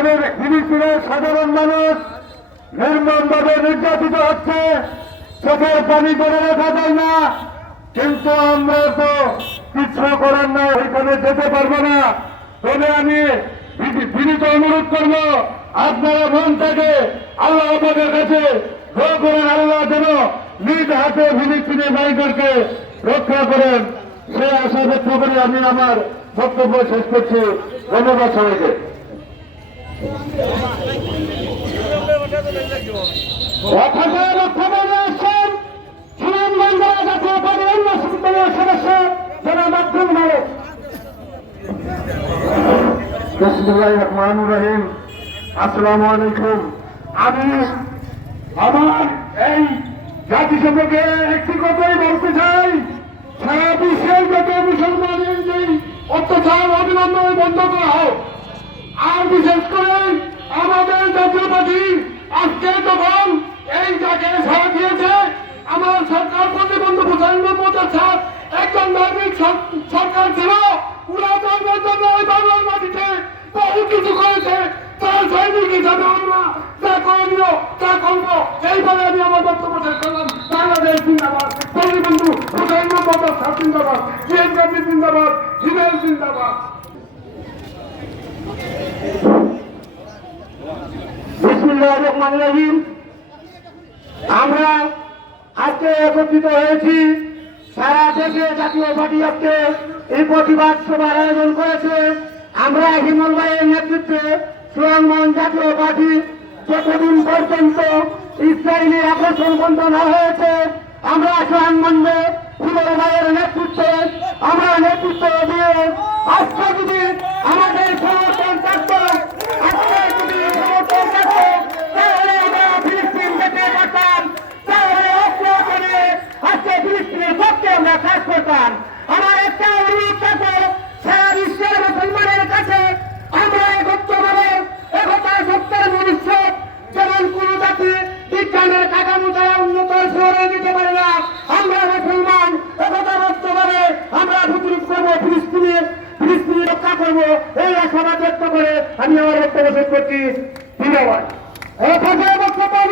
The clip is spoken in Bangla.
এখানে ফিলিস্তিনের সাধারণ মানুষ নির্মমভাবে নির্যাতিত হচ্ছে, চোখের পানি ধরে রাখা যায় না। কিন্তু আমরা তো কিছু করার না, ওইখানে যেতে পারবো না। তবে আমি বিনীত অনুরোধ করব, আপনারা মন থেকে আল্লাহ আমাদের কাছে দোয়া করেন, আল্লাহ যেন নিজ হাতে ফিলিস্তিনের ভাইদেরকে রক্ষা করেন। সেই আশা ব্যক্ত করে আমি আমার বক্তব্য শেষ করছি। ধন্যবাদ সবাইকে। বিসমিল্লাহির রহমানির রহিম। আসসালামু আলাইকুম। আমি আমার এই জাতিসংঘকে একটি কথাই বলতে চাই, সারা বিশ্বের যত মুসলমানের যে অত্যাচার অবিলম্বে বন্ধ করা হোক। আর বিশেষ করে আমাদের জাতীয় পার্টি আজকে যখন এই জায়গায় সাড়া দিয়েছে, আমার সরকার প্রতিবন্ধু হুসাইন মোহাম্মদ আসাদ একজন ধার্মিক সরকার ছিল। উড়া ধর্মের জন্য এই বাংলার মাটিতে বহু কিছু করেছে। তার সৈনিক হিসাবে আমরা যা করণীয় তা করবো। এইভাবে আমি আমার বক্তব্য শেষ করলাম। বাংলাদেশ জিন্দাবাদ, প্রতিবন্ধু হুসাইন মোহাম্মদ আসাদ জিন্দাবাদ, বিএনপি জিন্দাবাদ, হিমেল জিন্দাবাদ। বিসমিল্লাহির রহমানির রহিম। আমরা আজকে একত্রিত হয়েছি, সারা দেশে জাতীয় পার্টি আজকে এই প্রতিবাদ সভার আয়োজন করেছে। আমরা হিমল ভাইয়ের নেতৃত্বে সুনামগঞ্জ জাতীয় পার্টি যতদিন পর্যন্ত ইসরায়েলি আগ্রাসন বন্ধ না হয়েছে, আমরা সুনামগঞ্জে হিমল ভাইয়ের নেতৃত্বে আমরা নেতৃত্ব দিয়ে আজকে যদি আমাদের সমর্থন থাকতো, আজকে যদি সমর্থন থাকতো, তাহলে আমরা ফিলিস্তিন যেতে পারতাম, তাহলে অস্ত্র করে আজকে ফিলিস্তিনের পক্ষে আমরা কাজ করতাম। আমার একটা অনুরোধ থাকবে সারা বিশ্বের মুসলমানের কাছে, আমরা একত্রভাবে একতা সত্যের মনুষ্য, যেমন কোন জাতি বিজ্ঞানের কাঠামো দ্বারা উন্নত শহরে দিতে পারে না, আমরা মুসলমান একতাবদ্ধভাবে আমরা প্রতিরোধ করবো, ফিলিস্তিনি রক্ষা করবো, এই আশাবাদ ব্যক্ত করে আমি আমার বক্তব্য শেষ করছি। ধন্যবাদ।